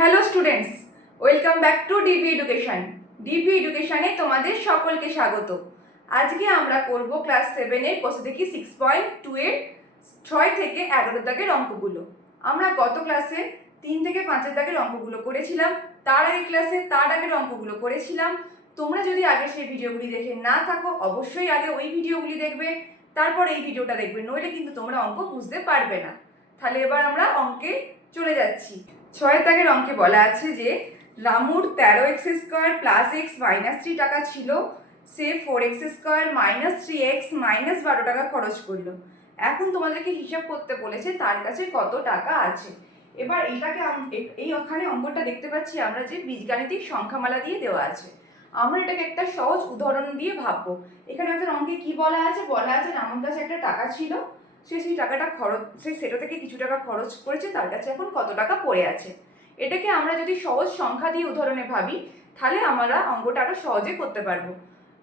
Hello students, welcome back to DP education. DP এডুকেশনে তোমাদের সকলকে স্বাগত। আজকে আমরা করব ক্লাস 7-এর বসে দেখি 6.2 এর 6 থেকে 11 দাগের অঙ্কগুলো। আমরা গত ক্লাসে 3 থেকে 5 দাগের অঙ্কগুলো করেছিলাম, তার আগের ক্লাসে তার আগের অঙ্কগুলো করেছিলাম। তোমরা যদি আগে সেই ভিডিওগুলি দেখে না থাকো, অবশ্যই আগে ওই ভিডিওগুলি দেখবে, তারপর এই ভিডিওটা দেখবে, নইলে কিন্তু তোমরা অঙ্ক বুঝতে পারবে না। তাহলে এবার আমরা অঙ্কে চলে যাচ্ছি। 6 দাগের অঙ্কে বলা আছে যে রামুর 13x² প্লাস x মাইনাস 3 টাকা ছিল, সে 4x² মাইনাস 3x মাইনাস 12 টাকা খরচ করলো। এখন তোমাদেরকে হিসাব করতে বলেছে তার কাছে কত টাকা আছে। এবার এটাকে এই ওখানে অঙ্কটা দেখতে পাচ্ছি আমরা যে বীজগাণিতিক সংখ্যামালা দিয়ে দেওয়া আছে। আমরা এটাকে একটা সহজ উদাহরণ দিয়ে ভাববো। এখানে একটা অঙ্কে কি বলা আছে রামুর কাছে একটা টাকা ছিল, সেই টাকাটা সেটা থেকে কিছু টাকা খরচ করেছে, তার কাছে এখন কত টাকা পড়ে আছে। এটাকে আমরা যদি সহজ সংখ্যা দিয়ে উদাহরণে ভাবি, তাহলে আমরা অঙ্কটা আরো সহজে করতে পারবো,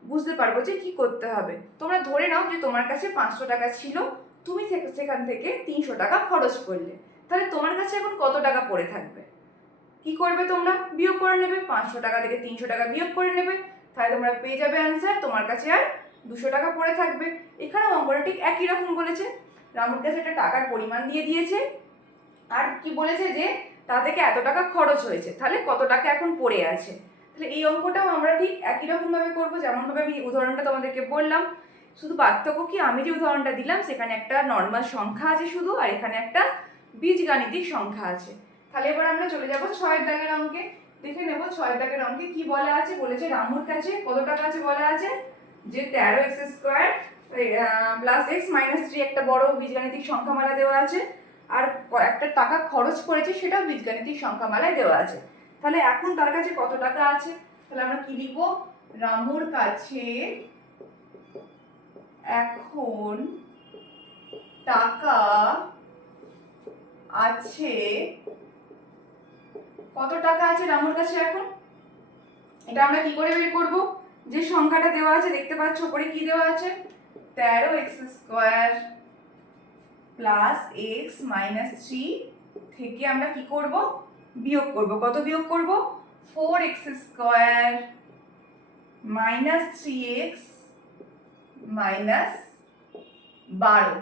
বুঝতে পারবো যে কি করতে হবে। তোমরা ধরে নাও যে তোমার কাছে 500 টাকা ছিল, তুমি সেখান থেকে 300 টাকা খরচ করলে, তাহলে তোমার কাছে এখন কত টাকা পড়ে থাকবে? কি করবে তোমরা? বিয়োগ করে নেবে। 500 টাকা থেকে 300 টাকা বিয়োগ করে নেবে, তাহলে তোমরা পেয়ে যাবে অ্যান্সার, তোমার কাছে আর 200 টাকা পড়ে থাকবে। এখানে অঙ্কটা ঠিক একই রকম বলেছে। রামুর কাছে একটা টাকার পরিমাণ দিয়ে দিয়েছে, আর কি বলেছে যে তা থেকে এত টাকা খরচ হয়েছে, তাহলে কত টাকা এখন পড়ে আছে। তাহলে এই অঙ্কটাও আমরা ঠিক একই রকমভাবে করবো, যেমনভাবে আমি উদাহরণটা তোমাদেরকে বললাম। শুধু পার্থক্য কি, আমি যে উদাহরণটা দিলাম সেখানে একটা নর্মাল সংখ্যা আছে শুধু, আর এখানে একটা বীজগাণিতিক সংখ্যা আছে। তাহলে এবার আমরা চলে যাব 6 দাগের অঙ্কে। দেখে নেব 6 দাগের অঙ্কে কি বলা আছে। বলেছে রামুর কাছে কত টাকা আছে, বলা আছে যে 13x² প্লাস x মাইনাস 3 একটা বড় বীজগাণিতিক সংখ্যামালা দেওয়া আছে, আর একটা টাকা খরচ করেছে সেটাও বীজগাণিতিক সংখ্যামালায় দেওয়া আছে। তাহলে এখন তার কাছে কত টাকা আছে? তাহলে আমরা কি লিখবো? রামুর কাছে এখন টাকা আছে, কত টাকা আছে রামুর কাছে এখন? এটা আমরা কি করে বের করব? যে সংখ্যাটা দেওয়া আছে দেখতে পাচ্ছ উপরে কি দেওয়া আছে, 13x² প্লাস x মাইনাস 3 থেকে আমরা কি করব? বিয়োগ করব। কত বিয়োগ করব? 4x² minus 3x minus 12।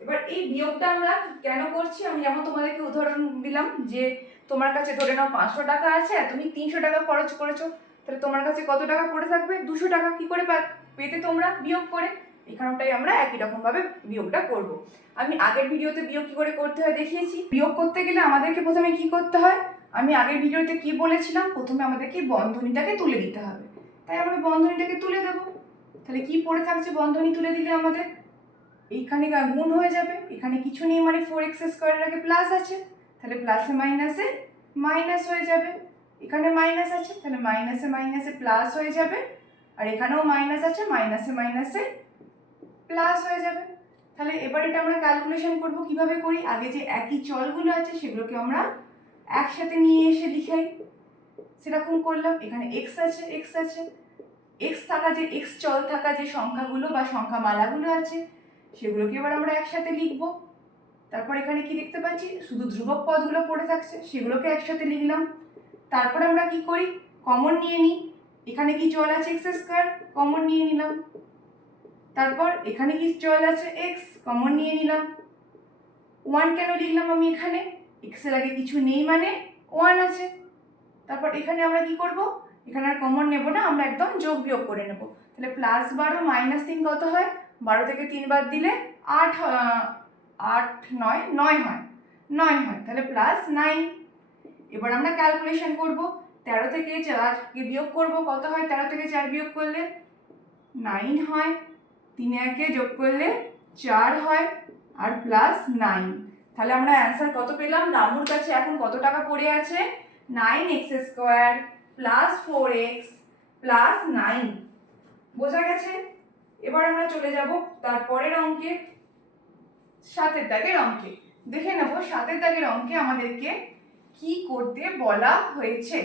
এবার এই বিয়োগটা আমরা কেন করছি? আমি যেমন তোমাদেরকে উদাহরণ দিলাম যে তোমার কাছে ধরে নাও 500 টাকা আছে আর তুমি 300 টাকা খরচ করেছো, তাহলে তোমার কাছে কত টাকা পড়ে থাকবে? 200 টাকা। কি করে পেতে তোমরা? বিয়োগ করে। এখানটাই আমরা একই রকম ভাবে বিয়োগটা করব। আমি আগের ভিডিওতে বিয়োগ কি করে করতে হয় দেখিয়েছি। বিয়োগ করতে গেলে আমাদেরকে প্রথমে কি করতে হয়, আমি আগের ভিডিওতে কি বলেছিলাম, প্রথমে আমাদেরকে বন্ধনীটাকে তুলে দিতে হবে। তাই আমরা বন্ধনীটাকে তুলে দেব। তাহলে কি পড়ে থাকছে বন্ধনী তুলে দিলে আমাদের? এইখানে গুণ হয়ে যাবে, এখানে কিছু নেই মানে 4x² এর আগে প্লাস আছে, তাহলে প্লাসে মাইনাসে মাইনাস হয়ে যাবে। এখানে মাইনাস আছে, তাহলে মাইনাসে মাইনাসে প্লাস হয়ে যাবে, আর এখানেও মাইনাস আছে, মাইনাসে মাইনাসে প্লাস হয়ে যাবে। তাহলে এবার এটা আমরা ক্যালকুলেশন করব। কিভাবে করি? আগে যে একই চলগুলো আছে সেগুলোকে আমরা একসাথে নিয়ে এসে লিখাই, সেরকম করলাম। এখানে x আছে, x থাকা যে x চল থাকা যে সংখ্যাগুলো বা সংখ্যামালাগুলো আছে সেগুলোকে এবার আমরা একসাথে লিখব। তারপর এখানে কি দেখতে পাচ্ছি, শুধু ধ্রুবক পদগুলো পড়ে থাকছে, সেগুলোকে একসাথে লিখলাম। তারপর আমরা কি করি, কমন নিয়ে নিই। এখানে কি চল আছে x², কমন নিয়ে নিলাম। তারপর এখানে কি চল আছে x, কমন নিয়ে নিলাম। 1 কেন লিখলাম আমি এখানে? x এর আগে কিছু নেই মানে 1 আছে। তারপর এখানে আমরা কি করব, এখানে আর কমন নেব না, আমরা একদম যোগ বিয়োগ করে নেব। তাহলে প্লাস 12 মাইনাস 3 কত হয়? 12 থেকে 3 বাদ দিলে 8 9 হয়, তাহলে প্লাস 9। এবার আমরা ক্যালকুলেশন করব। 13 থেকে 4 কে বিয়োগ করব, কত হয়? 13 থেকে 4 বিয়োগ করলে 9 হয়, 3 একে যোগ করলে 4 হয়, আর প্লাস 9। তাহলে আমরা অ্যান্সার কত পেলাম? রামুর কাছে এখন কত টাকা পড়ে আছে? 9x² plus 4x plus 9। বোঝা গেছে? এবার আমরা চলে যাব তারপরের অঙ্কে, 7 দাগের অঙ্কে। দেখে নেব 7 দাগের অঙ্কে আমাদেরকে কি করতে বলা হয়েছে।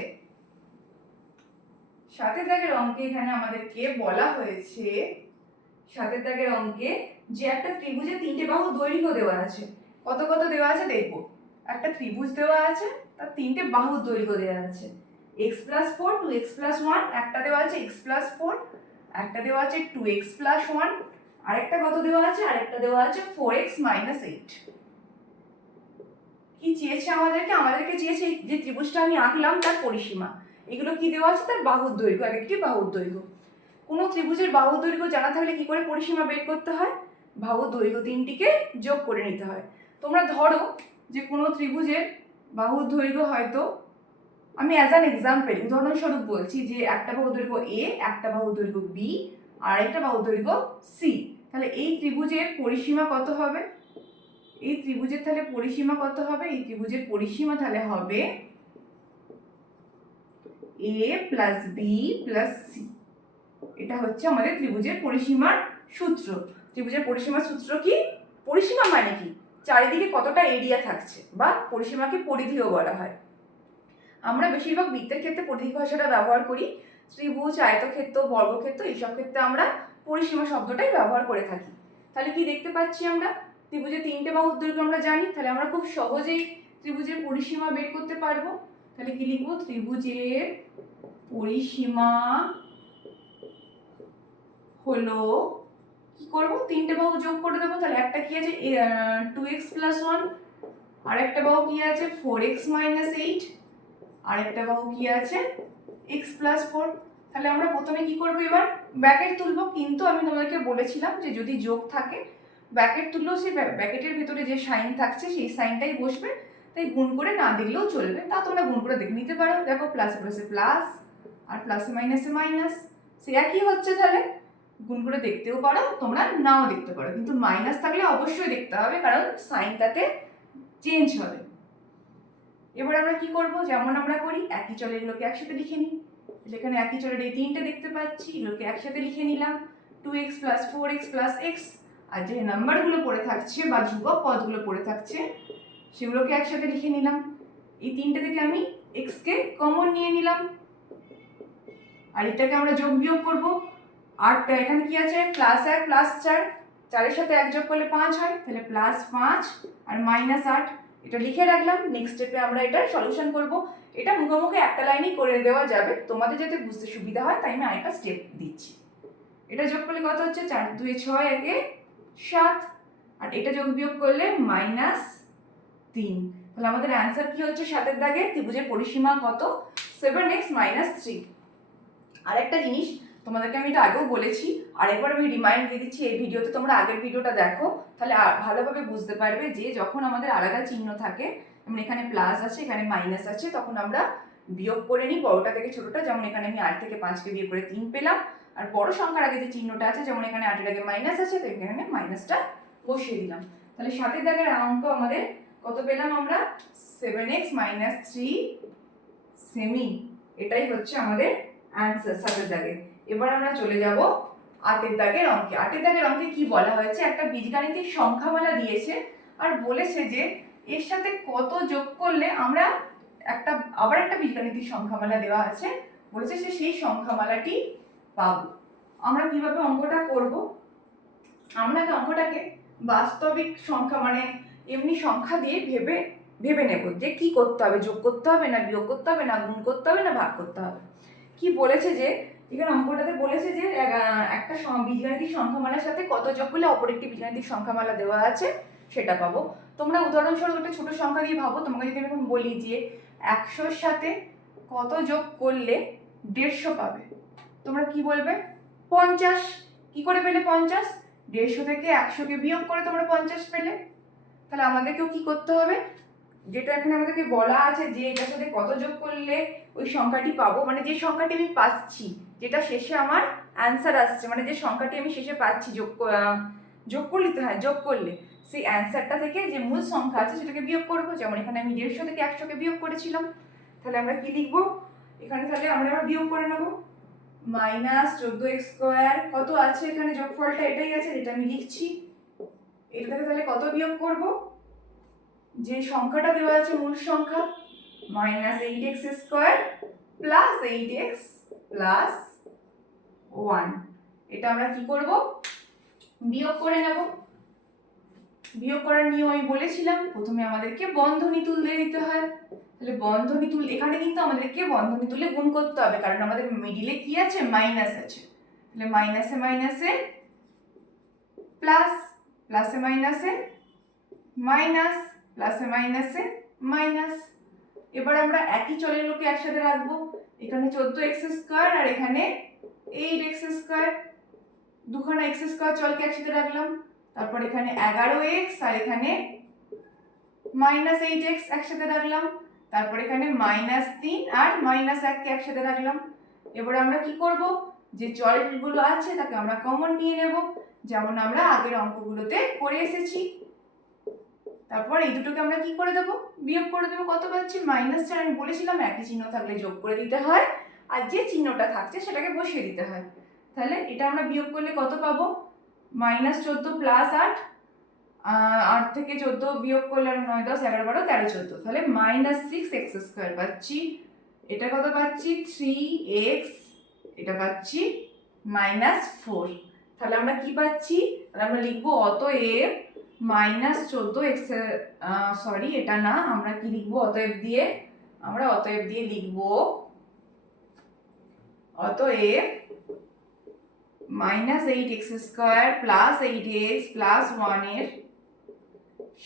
7 দাগের অঙ্কে এখানে আমাদেরকে বলা হয়েছে, 7 দাগের অঙ্কে যে একটা ত্রিভুজের 3টে বাহু দৈর্ঘ্য দেওয়া আছে। কত কত দেওয়া আছে দেখবো। একটা ত্রিভুজ দেওয়া আছে, তার তিনটে বাহুর দৈর্ঘ্য দেওয়া আছে। x+4, 2x+1, একটা দেওয়া আছে x+4, একটা দেওয়া আছে 2x+1, আরেকটা কত দেওয়া আছে, আরেকটা দেওয়া আছে 4x - 8। কি চেয়েছে আমাদেরকে চেয়েছে যে ত্রিভুজটা আমি আঁকলাম তার পরিসীমা। এগুলো কি দেওয়া আছে, তার বাহুর দৈর্ঘ্য, আরেকটি বাহুর দৈর্ঘ্য। কোনো ত্রিভুজের বাহুর দৈর্ঘ্য জানা থাকলে কি করে পরিসীমা বের করতে হয়, বাহুর দৈর্ঘ্য তিনটিকে যোগ করে নিতে হয়। তোমরা ধরো যে কোনো ত্রিভুজের বাহুর দৈর্ঘ্য হয়তো, আমি অ্যাজ অ্যান এক্সাম্পল উদাহরণস্বরূপ বলছি যে একটা বাহুর দৈর্ঘ্য এ, একটা বাহুর দৈর্ঘ্য বি, আর একটা বাহুর দৈর্ঘ্য সি। তাহলে এই ত্রিভুজের পরিসীমা কত হবে, এই ত্রিভুজের তাহলে পরিসীমা কত হবে, এই ত্রিভুজের পরিসীমা তাহলে হবে a plus B plus C. এটা হচ্ছে আমাদের ত্রিভুজের পরিসীমার সূত্র। ত্রিভুজের পরিসীমার সূত্র কি, পরিসীমা মানে কি, চারিদিকে কতটা এরিয়া থাকছে, বা পরিসীমাকে পরিধিও বলা হয়। আমরা বেশিরভাগ বৃত্তের ক্ষেত্রে পরিধি ভাষাটা ব্যবহার করি, ত্রিভুজ, আয়তক্ষেত্র, বর্গক্ষেত্র এইসব ক্ষেত্রে আমরা পরিসীমা শব্দটাই ব্যবহার করে থাকি। তাহলে কি দেখতে পাচ্ছি আমরা, ত্রিভুজের তিনটে বাহুর দৈর্ঘ্য আমরা জানি, তাহলে আমরা খুব সহজেই ত্রিভুজের পরিসীমা বের করতে পারবো। তাহলে কি লিখবো, ত্রিভুজের পরিসীমা হলো, কি করব, তিনটে বাহু যোগ করে দেবো। তাহলে একটা কি আছে 2x+1, আর একটা বাহু কি আছে 4x - 8, আর একটা বাহু কি আছে x+4। তাহলে আমরা প্রথমে কি করবো, এবার ব্র্যাকেট তুলবো, কিন্তু আমি তোমাদেরকে বলেছিলাম যে যদি যোগ থাকে ব্র্যাকেট তুললেও সেই ব্র্যাকেটের ভিতরে যে সাইন থাকছে সেই সাইনটাই বসবে, তাই গুণ করে না দেখলেও চলবে, তা তোমরা গুণ করে দেখে নিতে পারো। দেখো প্লাসে প্লাসে প্লাস, আর প্লাসে মাইনাসে মাইনাস, সে একই হচ্ছে। তাহলে গুণ করে দেখতেও পারো, তোমরা নাও দেখতে পারো, কিন্তু মাইনাস থাকলে অবশ্যই দেখতে হবে, কারণ সাইনটাতে চেঞ্জ হবে। এবার আমরা কি করব, যেমন আমরা করি একই চলে এগুলোকে একসাথে লিখে নিই। যেখানে একই চলের এই তিনটে দেখতে পাচ্ছি, এগুলোকে একসাথে লিখে নিলাম, 2x + 4x + x। আর যে নাম্বারগুলো পড়ে থাকছে বা ধ্রুবক পদগুলো পড়ে থাকছে সেগুলোকে একসাথে লিখে নিলাম। এই তিনটে থেকে আমি x কে কমন নিয়ে নিলাম, আর এটাকে আমরা যোগ বিয়োগ করবো। আর এখানে কি আছে, +1 +4, 4 এর সাথে 1 যোগ করলে 5 হয়, তাহলে +5 আর -8, এটা লিখে রাখলাম। নেক্সট স্টেপে আমরা এটা সলিউশন করব। এটা মুখোমুখি একটা লাইনই করে দেওয়া যাবে, তোমাদের যাতে বুঝতে সুবিধা হয় তাই আমি আরেকটা স্টেপ দিচ্ছি। এটা যোগ করলে কত হচ্ছে, 4 2 6, 1 7, আর এটা যোগ বিয়োগ করলে -3। তাহলে আমাদের অ্যান্সার কি হচ্ছে, 7 এর দাগে ত্রিভুজের পরিসীমা কত, 7x - 3। আরেকটা জিনিস তোমাদেরকে আমি এটা আগেও বলেছি, আরেকবার আমি রিমাইন্ড দিয়ে দিচ্ছি, এই ভিডিওতে তোমরা আগের ভিডিওটা দেখো, তাহলে ভালোভাবে বুঝতে পারবে যে যখন আমাদের আলাদা চিহ্ন থাকে, যেমন এখানে প্লাস আছে, এখানে মাইনাস আছে, তখন আমরা বিয়োগ করে নিই বড়টা থেকে ছোটটা। যেমন এখানে আমি 8 থেকে 5কে বিয়োগ করে 3 পেলাম, আর বড় সংখ্যার আগে যে চিহ্নটা আছে, যেমন এখানে 8 এর আগে মাইনাস আছে, তো এখানে মাইনাসটা বসিয়ে দিলাম। তাহলে 7 এর দাগের অঙ্ক আমাদের কত পেলাম আমরা, 7x - 3 সেমি। এটাই হচ্ছে আমাদের অ্যান্সার 7 এর দাগে। এবার আমরা চলে যাব 8 এর দাগের অঙ্কে। 8 এর দাগের অঙ্কে কি বলা হয়েছে, একটা বীজগাণিতিক সংখ্যামালা দিয়েছে আর বলেছে যে এর সাথে কত যোগ করলে আমরা আবার একটা বীজগাণিতিক সংখ্যামালা দেওয়া আছে, বলেছে যে সেই সংখ্যামালাটি পাবো। আমরা কিভাবে অঙ্কটা করব, আমরা অঙ্কটাকে বাস্তবিক সংখ্যা মানে এমনি সংখ্যা দিয়ে ভেবে নেব যে কি করতে হবে, যোগ করতে হবে না বিয়োগ করতে হবে না গুণ করতে হবে না ভাগ করতে হবে। কি বলেছে যে এখানে অঙ্কটাতে বলেছে যে একটা বীজগাণিতিক সংখ্যামালার সাথে কত যোগ করলে অপর একটি বীজগাণিতিক সংখ্যামালা দেওয়া আছে সেটা পাবো। তোমরা উদাহরণস্বরূপ একটা ছোট সংখ্যা দিয়ে ভাবো, তোমাকে যদি আমি বলি যে 100-র সাথে কত যোগ করলে 150 পাবে, তোমরা কি বলবে, 50। কি করে পেলে 50, 150 থেকে 100কে বিয়োগ করে তোমরা 50 পেলে। তাহলে আমাদেরকেও কি করতে হবে, যেটা এখানে আমাদেরকে বলা আছে যে এটার সাথে কত যোগ করলে ওই সংখ্যাটি পাবো, মানে যে সংখ্যাটি আমি পাচ্ছি, যেটা শেষে আমার অ্যান্সার আসছে, মানে যে সংখ্যাটি আমি শেষে পাচ্ছি যোগ করলে তো, হ্যাঁ যোগ করলে সেই অ্যান্সারটা থেকে যে মূল সংখ্যা আছে সেটাকে বিয়োগ করবো। যেমন এখানে আমি 150 থেকে 100কে বিয়োগ করেছিলাম, তাহলে আমরা কি লিখবো এখানে, তাহলে আমরা বিয়োগ করে নেবো -14x² কত আছে এখানে, যোগফলটা এটাই আছে যেটা আমি লিখছি। এটা থেকে তাহলে কত বিয়োগ করব, যে সংখ্যাটা দেওয়া আছে মূল সংখ্যা, -8x² + 8x + 1, এটা আমরা কি করব, বিয়োগ করে নেব। বিয়োগ করার নিয়ম আমি বলেছিলাম, প্রথমে আমাদেরকে বন্ধনী তুলে দিতে হয়, তাহলে বন্ধনী তুলে এখানে কিন্তু আমাদেরকে বন্ধনী তুলে গুণ করতে হবে, কারণ আমাদের মিডিলে কি আছে, মাইনাস আছে। তাহলে মাইনাসে মাইনাসে প্লাস, প্লাসে মাইনাসে মাইনাস, প্লাসে মাইনাসে মাইনাস। এবার আমরা একই চলগুলোকে একসাথে রাখবো। এখানে 14x² আর এখানে 8x², দুখানা x² চলকে একসাথে রাখলাম। তারপর এখানে 11x আর এখানে -8x একসাথে রাখলাম। তারপর এখানে -3 আর -1 কে একসাথে রাখলাম। এবার আমরা কি করব, যে চলগুলো আছে তাকে আমরা কমন নিয়ে নেব, যেমন আমরা আগের অঙ্কগুলোতে করে এসেছি। তারপর এই দুটোকে আমরা কি করে দেব, বিয়োগ করে দেব। কত পাচ্ছি, -4। আমি বলেছিলাম একই চিহ্ন থাকলে যোগ করে দিতে হয়, আর যে চিহ্নটা থাকছে সেটাকে বসিয়ে দিতে হয়। তাহলে এটা আমরা বিয়োগ করলে কত পাবো, -14 প্লাস 8, 8 থেকে 14 বিয়োগ করলে 9 10 11 12 13 14, তাহলে -6x² পাচ্ছি। এটা কত পাচ্ছি, 3x, এটা পাচ্ছি -4। তাহলে আমরা কি পাচ্ছি, তাহলে আমরা লিখবো অতএব -14x, সরি এটা না, আমরা কি লিখবো অতএব দিয়ে, আমরা অতএব দিয়ে লিখবো অতএব -8x² প্লাস 8x প্লাস 1 এর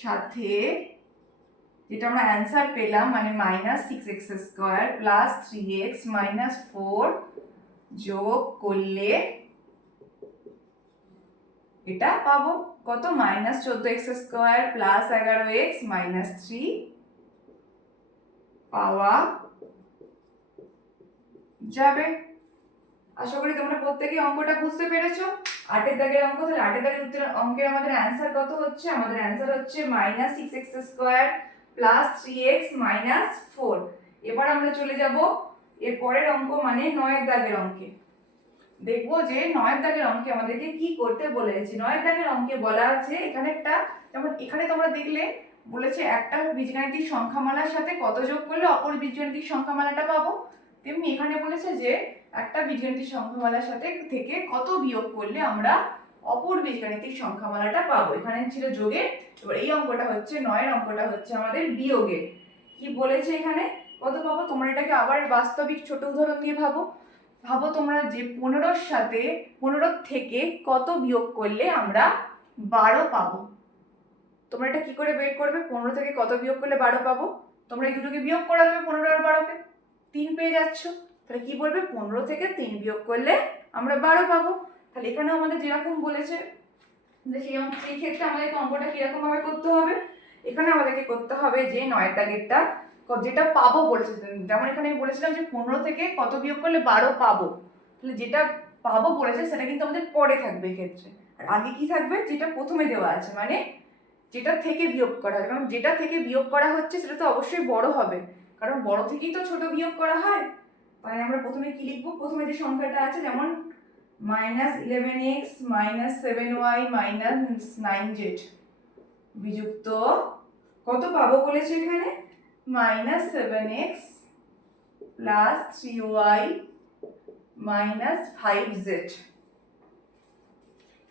সাথে যেটা আমরা অ্যান্সার পেলাম, মানে -6x² প্লাস 3x -4 যোগ করলে এটা পাবো কত, -14x² প্লাস 11x -3 পাওয়া যাবে। আশা করি তোমরা প্রত্যেকেই অঙ্কটা বুঝতে পেরেছো। 8 এর দাগের অঙ্ক, তাহলে 8 এর দাগের উত্তর অঙ্কের আমাদের অ্যান্সার কত হচ্ছে, আমাদের অ্যান্সার হচ্ছে -6x² প্লাস 3x -4। এবার আমরা চলে যাব এর পরের অঙ্ক, মানে 9 এর দাগের অঙ্কে। দেখবো যে 9 এর দাগের অঙ্কে আমাদেরকে কি করতে বলেছে। 9 এর দাগের অঙ্কে বলা আছে এখানে একটা, যেমন এখানে তোমরা দেখলে বলেছে একটা বীজগাণিতিক সংখ্যামালার সাথে কত যোগ করলে অপর বীজগাণিতিক সংখ্যামালাটা পাবো, তেমনি এখানে বলেছে যে একটা বীজগাণিতিক সংখ্যামালার সাথে থেকে কত বিয়োগ করলে আমরা অপর বীজগাণিতিক সংখ্যামালাটা পাবো। এখানে ছিল যোগে, এবার এই অঙ্কটা হচ্ছে 9 এর অঙ্কটা হচ্ছে আমাদের বিয়োগে। কি বলেছে এখানে কত পাবো, তোমরা এটাকে আবার বাস্তবিক ছোট উদাহরণ দিয়ে ভাবো তোমরা যে 15 সাথে 15 থেকে কত বিয়োগ করলে আমরা 12 পাবো। তোমরা এটা কি করে বের করবে, 15 থেকে কত বিয়োগ করলে 12 পাবো, তোমরা এই দুটোকে বিয়োগ করে দেবে, 15 আর 12কে 3 পেয়ে যাচ্ছ। তাহলে কি বলবে, 15 থেকে 3 বিয়োগ করলে আমরা 12 পাবো। তাহলে এখানেও আমাদের যেরকম বলেছে যে সেই ক্ষেত্রে আমাদেরকে অঙ্কটা কিরকম ভাবে করতে হবে, এখানে আমাদেরকে করতে হবে যে 9 দাগেরটা যেটা পাবো বলেছে, যেমন এখানে আমি বলেছিলাম যে 15 থেকে কত বিয়োগ করলে 12 পাবো, তাহলে যেটা পাবো বলেছে সেটা কিন্তু আমাদের পরে থাকবে এক্ষেত্রে, আর আগে কি থাকবে, যেটা প্রথমে দেওয়া আছে, মানে যেটা থেকে বিয়োগ করা হয়। কারণ যেটা থেকে বিয়োগ করা হচ্ছে সেটা তো অবশ্যই বড় হবে, কারণ বড় থেকেই তো ছোট বিয়োগ করা হয়। তাই আমরা প্রথমে কি লিখবো, প্রথমে যে সংখ্যাটা আছে, যেমন -11x -7y -9z বিযুক্ত কত পাবো বলেছে এখানে, -7x প্লাস 3y -5z।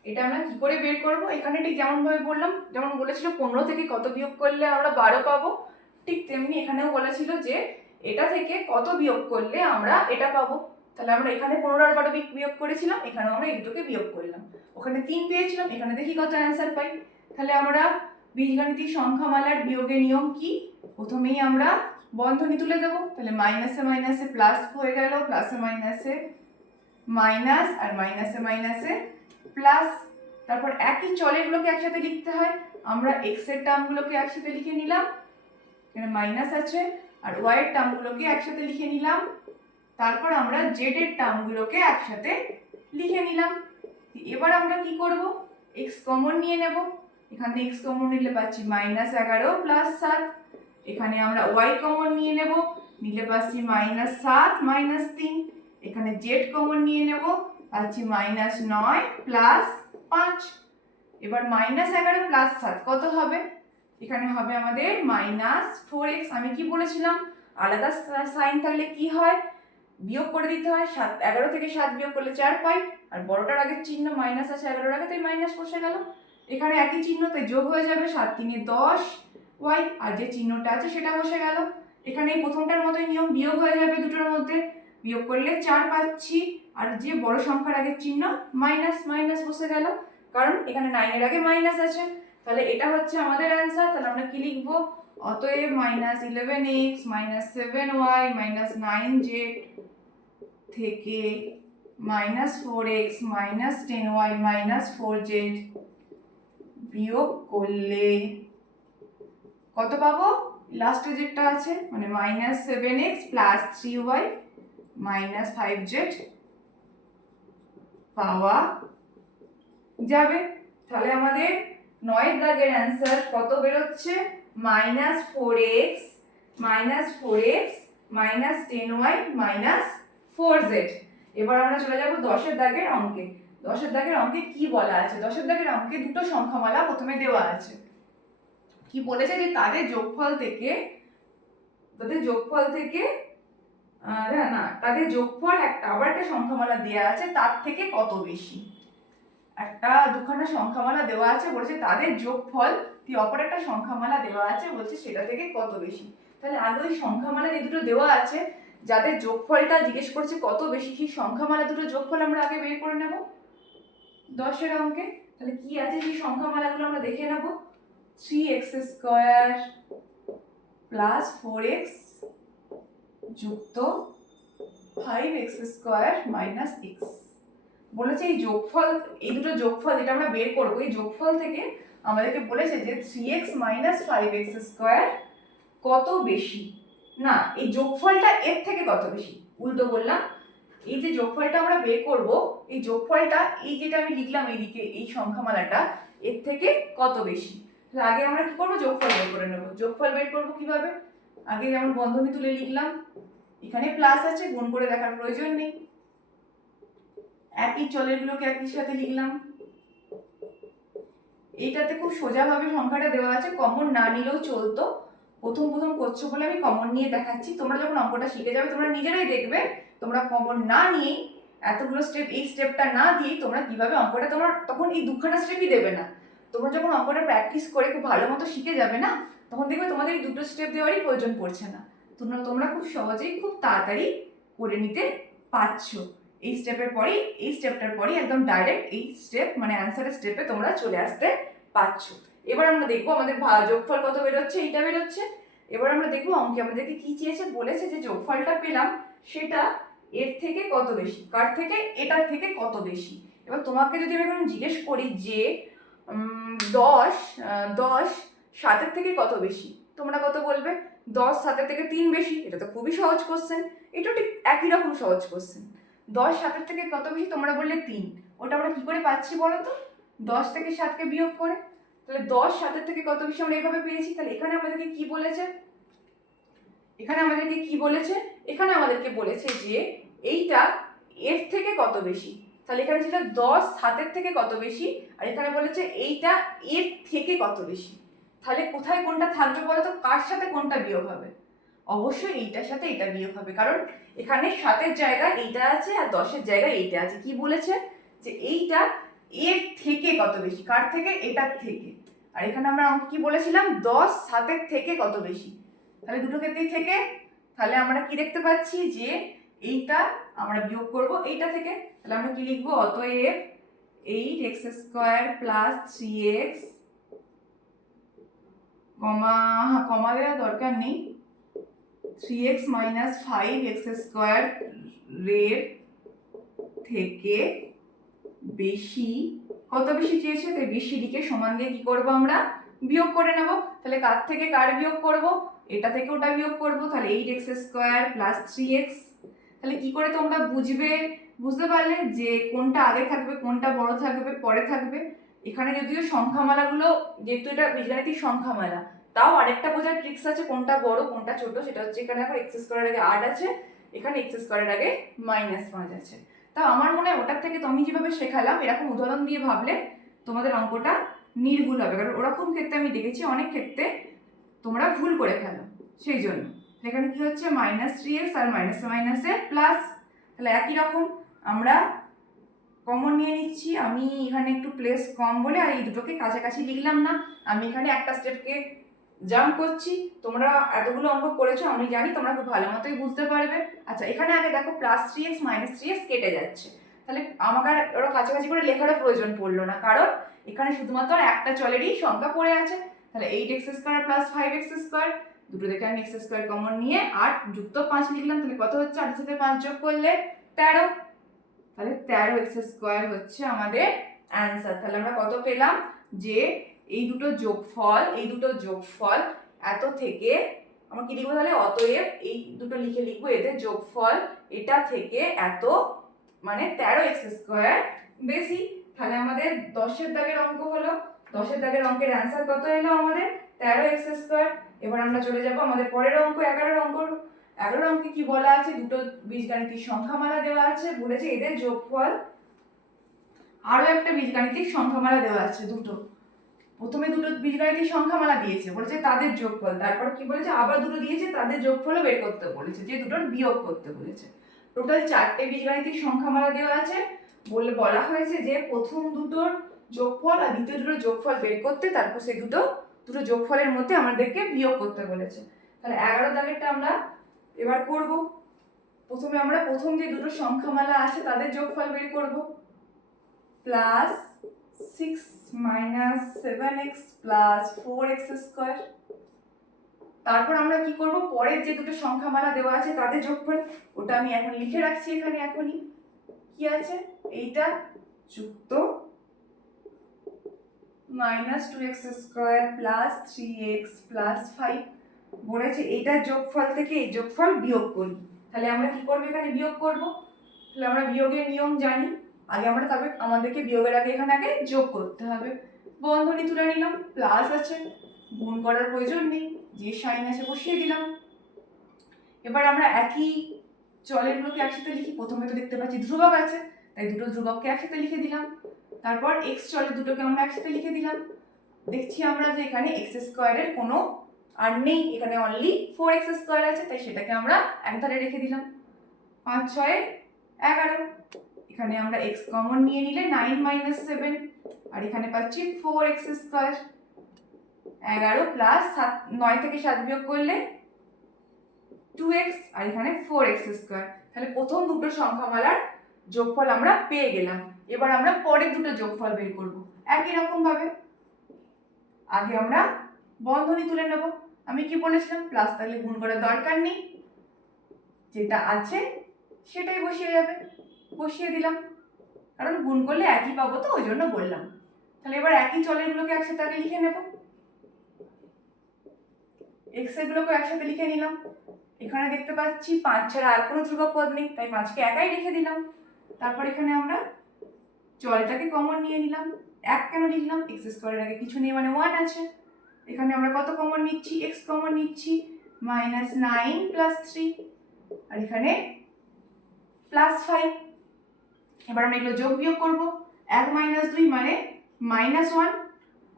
এটা আমরা কি করে বের করব, এখানে ঠিক যেমন ভাবে বললাম, যেমন বলেছিল 15 থেকে কত বিয়োগ করলে আমরা 12 পাবো, ঠিক তেমনি এখানেও বলেছিল যে এটা থেকে কত বিয়োগ করলে আমরা এটা পাবো। তাহলে আমরা এখানে 15 আর 12 বিয়োগ করেছিলাম, এখানেও আমরা এই দুটোকে বিয়োগ করলাম, ওখানে 3 পেয়েছিলাম, এখানে দেখি কত অ্যান্সার পাই। তাহলে আমরা বীজগাণিতিক সংখ্যামালার বিয়োগের নিয়ম কি, প্রথমেই আমরা বন্ধনী তুলে দেবো। তাহলে মাইনাসে মাইনাসে প্লাস হয়ে গেল, প্লাসে মাইনাসে মাইনাস, আর মাইনাসে মাইনাসে প্লাস। তারপর একই চলেগুলোকে একসাথে লিখতে হয়, আমরা এক্স এর টার্মগুলোকে একসাথে লিখে নিলাম, এখানে মাইনাস আছে, আর ওয়াই এর টার্মগুলোকে একসাথে লিখে নিলাম। তারপর আমরা জেড এর টার্মগুলোকে একসাথে লিখে নিলাম। এবার আমরা কি করব, এক্স কমন নিয়ে নেব, এখানে এক্স কমন নিলে পাচ্ছি -11 প্লাস 7, এখানে আমরা ওয়াই কমন নিয়ে নেব, নিলে পাচ্ছি -7 -3, এখানে জেড কমন নিয়ে নেব, পাচ্ছি -9 প্লাস 5। এবার -11 প্লাস 7 কত হবে, এখানে হবে আমাদের -4x। আমি কি বলেছিলাম, আলাদা সাইন থাকলে কি হয়, বিয়োগ করে দিতে হয়। 11 থেকে 7 বিয়োগ করলে 4 পাই, আর বড়টার আগের চিহ্ন মাইনাস আছে 11-এর আগে, তাই মাইনাস বসে গেল। এখানে একই চিহ্ন, তাই যোগ হয়ে যাবে, 7 3 10 y, আর যে চিহ্নটা আছে সেটা বসে গেল। এখানে এই প্রথমটার মতোই নিয়ম, বিয়োগ হয়ে যাবে দুটোর মধ্যে, বিয়োগ করলে 4 পাচ্ছি, আর যে বড় সংখ্যার আগের চিহ্ন মাইনাস, মাইনাস বসে গেল, কারণ এখানে 9 এর আগে মাইনাস আছে। তাহলে এটা হচ্ছে আমাদের অ্যান্সার। তাহলে আমরা কি লিখবো? অতএব -11x -7y -9z থেকে -4x -10y -4z বিয়োগ করলে কত পাবো? লাস্টে যেটা আছে মানে -7x + 3y -5z পাওয়া যাবে। তাহলে আমাদের 9 দাগের অ্যান্সার কত বেরোচ্ছে? -4x -10y -4z। এবার আমরা চলে যাব 10 দাগের অঙ্কে। 10 দাগের অঙ্কে কি বলা আছে? 10 দাগের অঙ্কে দুটো সংখ্যামালা প্রথমে দেওয়া আছে। কি বলেছে? যে তাদের যোগফল থেকে তাদের যোগফল আবার একটা সংখ্যামালা দেওয়া আছে, তার থেকে কত বেশি। দুখানা সংখ্যামালা দেওয়া আছে, বলছে তাদের যোগফল অপর একটা সংখ্যামালা দেওয়া আছে, বলছে সেটা থেকে কত বেশি। তাহলে আগে ওই সংখ্যামালা যে দুটো দেওয়া আছে, যাদের যোগফলটা জিজ্ঞেস করছে কত বেশি, সেই সংখ্যামালা দুটো যোগফল আমরা আগে বের করে নেব 10 অঙ্কে। তাহলে কি আছে সেই সংখ্যামালাগুলো আমরা দেখে নেব। 3x² + 4x যুক্ত 5x² - x। বলেছে এই যোগফল, এই দুটো যোগফল যেটা আমরা বের করবো, এই যোগফল থেকে আমাদেরকে বলেছে যে 3x - 5x² কত বেশি। না, এই যোগফলটা এর থেকে কত বেশি, উল্টো বললাম। এই যে যোগফলটা আমরা বের করব, এই যোগফলটা এই যেটা আমি লিখলাম এইদিকে এই সংখ্যামালাটা, এর থেকে কত বেশি। তাহলে আগে আমরা কি করবো? যোগফল বের করে নেব। যোগফল বের করবো কিভাবে? আগে যেমন বন্ধনী তুলে লিখলাম, এখানে প্লাস আছে, গুণ করে দেখার প্রয়োজন নেই। একই চলেরগুলোকে একই সাথে লিখলাম। এইটাতে খুব সোজাভাবে সংখ্যাটা দেওয়া আছে, কমন না নিলেও চলতো। প্রথম করছো বলে আমি কমন নিয়ে দেখাচ্ছি। তোমরা যখন অঙ্কটা শিখে যাবে, তোমরা নিজেরাই দেখবে, তোমরা কমন না নিয়েই, এতগুলো স্টেপ, এই স্টেপটা না দিয়েই তোমরা কিভাবে অঙ্কটা, তোমরা তখন এই দুখানা স্টেপই দেবে না। তোমরা যখন অঙ্কটা প্র্যাকটিস করে খুব ভালো মতো শিখে যাবে না, তখন দেখবে তোমাদের এই দুটো স্টেপ দেওয়ারই প্রয়োজন পড়ছে না। তোমরা খুব সহজেই, খুব তাড়াতাড়ি করে নিতে পারছো। এই স্টেপটার পরেই একদম ডাইরেক্ট এই স্টেপ মানে অ্যান্সারের স্টেপে তোমরা চলে আসতে পারছো। এবার আমরা দেখবো আমাদের যোগফল কত বেরোচ্ছে, এইটা বেরোচ্ছে। এবার আমরা দেখবো অঙ্কে আমাদেরকে কি চেয়েছে। বলেছে যে যোগফলটা পেলাম সেটা এর থেকে কত বেশি, কার থেকে? এটার থেকে কত বেশি। এবার তোমাকে যদি আমি এখন জিজ্ঞেস করি যে 10 7-এর থেকে কত বেশি, তোমরা কত বলবে? 10 7-এর থেকে 3 বেশি। এটা তো খুবই সহজ কোশ্চেন, এটাও ঠিক একই রকম সহজ কোশ্চেন। 10 7-এর থেকে কত বেশি, তোমরা বললে 3। ওটা আমরা কি করে পাচ্ছি বলো তো? 10 থেকে 7কে বিয়োগ করে। তাহলে 10 7-এর থেকে কত বেশি আমরা এভাবে পেয়েছি। তাহলে এখানে আমাদেরকে কি বলেছে? এখানে আমাদেরকে বলেছে যে এইটা এর থেকে কত বেশি। তাহলে এখানে ছিল 10 7-এর থেকে কত বেশি, আর এখানে বলেছে এইটা এর থেকে কত বেশি। তাহলে কোথায় কোনটা থাকবে বলো তো? কার সাথে কোনটা বিয়োগ হবে? অবশ্যই এইটার সাথে এটা বিয়োগ হবে, কারণ এখানে 7-এর জায়গায় এইটা আছে আর 10-এর জায়গায় এইটা আছে। কি বলেছে? যে এইটা এর থেকে কত বেশি, কার থেকে? এটার থেকে। আর এখানে আমরা কি বলেছিলাম? 10 7-এর থেকে কত বেশি। তাহলে দুটো ক্ষেত্রেই থেকে। তাহলে আমরা কি দেখতে পাচ্ছি যে এইটা আমরা বিয়োগ করব এইটা থেকে। তাহলে আমরা কি লিখবো? অতএব 8x² + 3x, কমা দেওয়ার দরকার নেই, 3x - 5x² এর থেকে বেশি। কত বেশি চেয়েছে? তাই বেশি দিকে সমান দিয়ে কি করব? আমরা বিয়োগ করে নেব। তাহলে কার থেকে কার বিয়োগ করব? এটা থেকে ওটা বিয়োগ করব। তাহলে 8x² + 3x। তাহলে কি করে তোমরা বুঝতে পারলে যে কোনটা আগে থাকবে, কোনটা বড় থাকবে, পরে থাকবে। এখানে যদিও সংখ্যামালাগুলো, যেহেতু এটা বীজগাণিতিক সংখ্যামালা, তাও আরেকটা বোঝার ট্রিক্স আছে, কোনটা বড় কোনটা ছোট। সেটা হচ্ছে এখানে এখন x² এর আগে 8 আছে, এখানে x² এর আগে -5 আছে। তা আমার মনে হয় ওটার থেকে আমি যেভাবে শেখালাম, এরকম উদাহরণ দিয়ে ভাবলে তোমাদের অঙ্কটা নির্ভুল হবে। কারণ ওরকম ক্ষেত্রে আমি দেখেছি অনেক ক্ষেত্রে তোমরা ভুল করে ফেলো, সেই জন্য। এখানে কি হচ্ছে? -3x আর মাইনাসে প্লাস। তাহলে একই রকম আমরা কমন নিয়ে নিচ্ছি। আমি এখানে একটু প্লেস কম বলে আর এই দুটোকে কাছাকাছি লিখলাম না, আমি এখানে একটা স্টেপকে জাম্প করছি। তোমরা এতগুলো অঙ্ক করেছো, আমি জানি তোমরা খুব ভালো মতোই বুঝতে পারবে। আচ্ছা, এখানে আগে দেখো +3x -3x কেটে যাচ্ছে, তাহলে আমাকে আর ওরা কাছাকাছি করে লেখারও প্রয়োজন পড়লো না, কারণ এখানে শুধুমাত্র একটা চলেরই সংখ্যা পড়ে আছে। তাহলে 8x² + 5x², দুটো থেকে আমি x² কমন নিয়ে 8 যুক্ত 5 লিখলাম, তাহলে কত হচ্ছে? 8 সাথে 5 যোগ করলে 13, তাহলে 13x² হচ্ছে আমাদের অ্যান্সার। তাহলে আমরা কত পেলাম? যে এই দুটো যোগফল এত থেকে আমরা কি লিখবো তাহলে? অতএব এই দুটো লিখবো এদের যোগফল এটা থেকে এত, মানে 13x² বেশি। তাহলে আমাদের 10এর দাগের অঙ্ক হলো। 10এর দাগের অঙ্কের অ্যান্সার কত এলো আমাদের? 13x²। এবার আমরা চলে যাব আমাদের পরের অঙ্ক, 11 অঙ্ক। 11 অঙ্কে কি বলা আছে? দুটো বীজগাণিতিক সংখ্যামালা দেওয়া আছে, বলেছে এদের যোগফল। আরো একটা বীজগাণিতিক সংখ্যামালা দেওয়া আছে দুটো। প্রথমে দুটো বীজগাণিতিক সংখ্যামালা দিয়েছে, বলেছে তাদের যোগফল। তারপর কি বলেছে? আবার দুটো দিয়েছে, তাদের যোগফলও বের করতে বলেছে, যে দুটোর বিয়োগ করতে বলেছে। টোটাল 4টে বীজগাণিতিক সংখ্যামালা দেওয়া আছে। বলা হয়েছে যে প্রথম দুটোর যোগফল আর দ্বিতীয় দুটোর যোগফল বের করতে, তারপর সেই দুটো যোগফলের মধ্যে আমাদেরকে বিয়োগ করতে বলেছে। তাহলে 11 দাগেরটা আমরা এবার করব। প্রথমে আমরা প্রথম যে দুটো সংখ্যামালা আছে তাদের যোগফল বের করব। +6 - 7x + 4x²। তারপর আমরা কি করব? পরের যে দুটো সংখ্যামালা দেওয়া আছে তাদের যোগফল, ওটা আমি এখন লিখে রাখছি এখানে। এখনই কি আছে? এইটা যুক্ত -2x² + 3x + 5 বলেছে এইটার যোগফল থেকে এই যোগফল বিয়োগ করি। তাহলে আমরা কি করব? এখানে বিয়োগ করব। তাহলে আমরা বিয়োগের নিয়ম জানি। আগে আমরা তবে আমাদেরকে বিয়োগের আগে এখানে আগে যোগ করতে হবে। বন্ধনী তুলে নিলাম, প্লাস আছে, গুণ করার প্রয়োজন নেই, যে সাইন আছে বসিয়ে দিলাম। এবার আমরা একই চলেরগুলোকে একসাথে লিখি। প্রথমে তো দেখতে পাচ্ছি ধ্রুবক আছে, তাই দুটো ধ্রুবককে একসাথে লিখে দিলাম। তারপর x চলের দুটোকে আমরা একসাথে লিখে দিলাম। দেখছি আমরা যে এখানে x² এর কোনো আর নেই, এখানে অনলি 4x² আছে, তাই সেটাকে আমরা একধারে রেখে দিলাম। 5 × 6 = 11। এখানে আমরা x কমন নিয়ে নিলে 9 - 7, আর এখানে পাচ্ছি 4x²। 11 প্লাস 9 থেকে 7 বিয়োগ করলে 2x, আর এখানে 4x²। তাহলে প্রথম দুটো সংখ্যামালার যোগফল আমরা পেয়ে গেলাম। এবার আমরা পরের দুটো যোগফল বের করব একই রকম ভাবে। আগে আমরা বন্ধনী তুলে নেব। আমি কি বলেছিলাম? প্লাস তাহলে গুণ করার দরকার নেই, যেটা আছে সেটাই বসিয়ে যাবে। বসিয়ে দিলাম, কারণ গুণ করলে একই পাবো, তো ওই জন্য বললাম। তাহলে এবার একই চলেরগুলোকে একসাথে আগে লিখে নেব। x এর গুলোকে একসাথে লিখে নিলাম। এখানে দেখতে পাচ্ছি 5 ছাড়া আর কোনো ধ্রুবক পদ নেই, তাই 5কে একাই রেখে দিলাম। তারপর এখানে আমরা চলটাকে কমন নিয়ে নিলাম। 1 কেন লিখলাম? x² এর আগে কিছু নেই, মানে 1 আছে। এখানে আমরা কত কমন নিচ্ছি? x কমন নিচ্ছি, -9 + 3, আর এখানে +5। এবার আমরা এগুলো যোগ বিয়োগ করব। 1 - 2 মানে -1,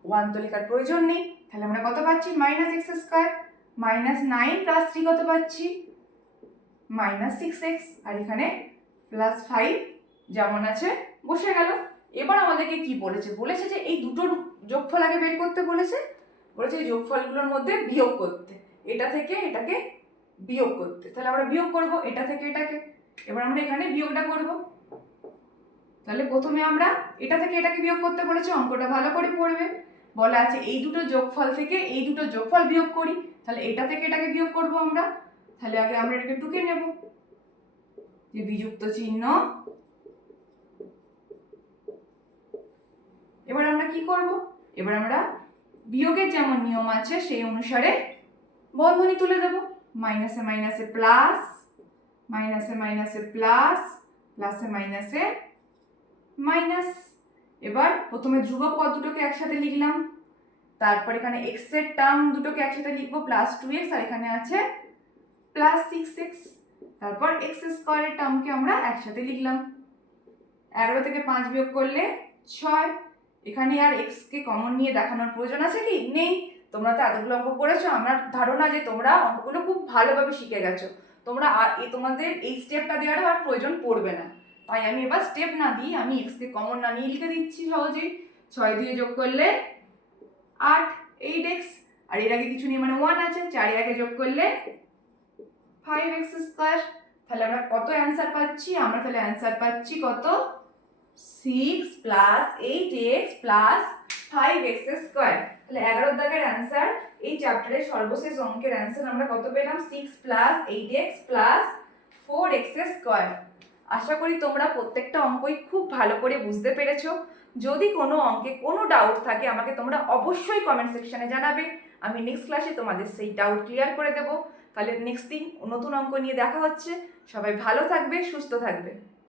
1 তো লেখার প্রয়োজন নেই। তাহলে আমরা কত পাচ্ছি? -x²। -9 + 3 কত পাচ্ছি? -6x, আর এখানে +5 যেমন আছে বসে গেল। এবার আমাদেরকে কি বলেছে? বলেছে যে এই দুটোর যোগফল আগে বের করতে বলেছে। বলেছে এই যোগফলগুলোর মধ্যে বিয়োগ করতে, এটা থেকে এটাকে বিয়োগ করতে। তাহলে আমরা বিয়োগ করব এটা থেকে এটাকে। এবার আমরা এখানে বিয়োগটা করব। তাহলে প্রথমে আমরা এটা থেকে এটাকে বিয়োগ করতে বলেছে, অঙ্কটা ভালো করে পড়বে। বলা আছে এই দুটো যোগফল থেকে এই দুটো যোগফল বিয়োগ করি। তাহলে এটা থেকে এটাকে বিয়োগ করব আমরা। তাহলে আগে আমরা এটাকে টুকে নেব, যে বিযুক্ত চিহ্ন। এবার আমরা কি করব? এবার আমরা বিয়োগের যেমন নিয়ম আছে সেই অনুসারে বন্ধনী তুলে দেব। মাইনাসে মাইনাসে প্লাস, মাইনাসে মাইনাসে প্লাস, প্লাসে মাইনাসে মাইনাস। এবার প্রথমে ধ্রুবক পদ দুটোকে একসাথে লিখলাম। তারপর এখানে x এর টার্ম দুটোকে একসাথে লিখবো, +2x, আর এখানে আছে +6x। তারপর x² এর টার্মকে আমরা একসাথে লিখলাম। 11 থেকে 5 বিয়োগ করলে 6। এখানে আর x কে কমন নিয়ে দেখানোর প্রয়োজন আছে কি? নেই। তোমরা তো এতগুলো অঙ্ক করেছো, আমার ধারণা যে তোমরা অঙ্কগুলো খুব ভালোভাবে শিখে গেছো। তোমরা আর তোমাদের এই স্টেপটা দেওয়ারও আর প্রয়োজন পড়বে না। তাই আমি এবার স্টেপ না দিই, আমি x কে কমন না নিয়ে লিখে দিচ্ছি সহজেই। 6 দিয়ে যোগ করলে 8, 8x, আর এর আগে কিছু নেই মানে 1 আছে, 4 এর আগে যোগ করলে 5x স্কয়ার। তাহলে আমরা কত অ্যান্সার পাচ্ছি? আমরা তাহলে অ্যান্সার পাচ্ছি কত? 6 plus 8x plus 5x square. তাহলে 11 দাগের অ্যান্সার, এই চ্যাপ্টারের সর্বশেষ অঙ্কের অ্যান্সার আমরা কত পেলাম? 6 plus 8x plus 4x square. আশা করি তোমরা প্রত্যেকটা অঙ্কই খুব ভালো করে বুঝতে পেরেছো। যদি কোনো অঙ্কে কোনো ডাউট থাকে আমাকে তোমরা অবশ্যই কমেন্ট সেকশনে জানাবে, আমি নেক্সট ক্লাসে তোমাদের সেই ডাউট ক্লিয়ার করে দেবো। তাহলে নেক্সট দিন নতুন অঙ্ক নিয়ে দেখা হচ্ছে। সবাই ভালো থাকবে, সুস্থ থাকবে।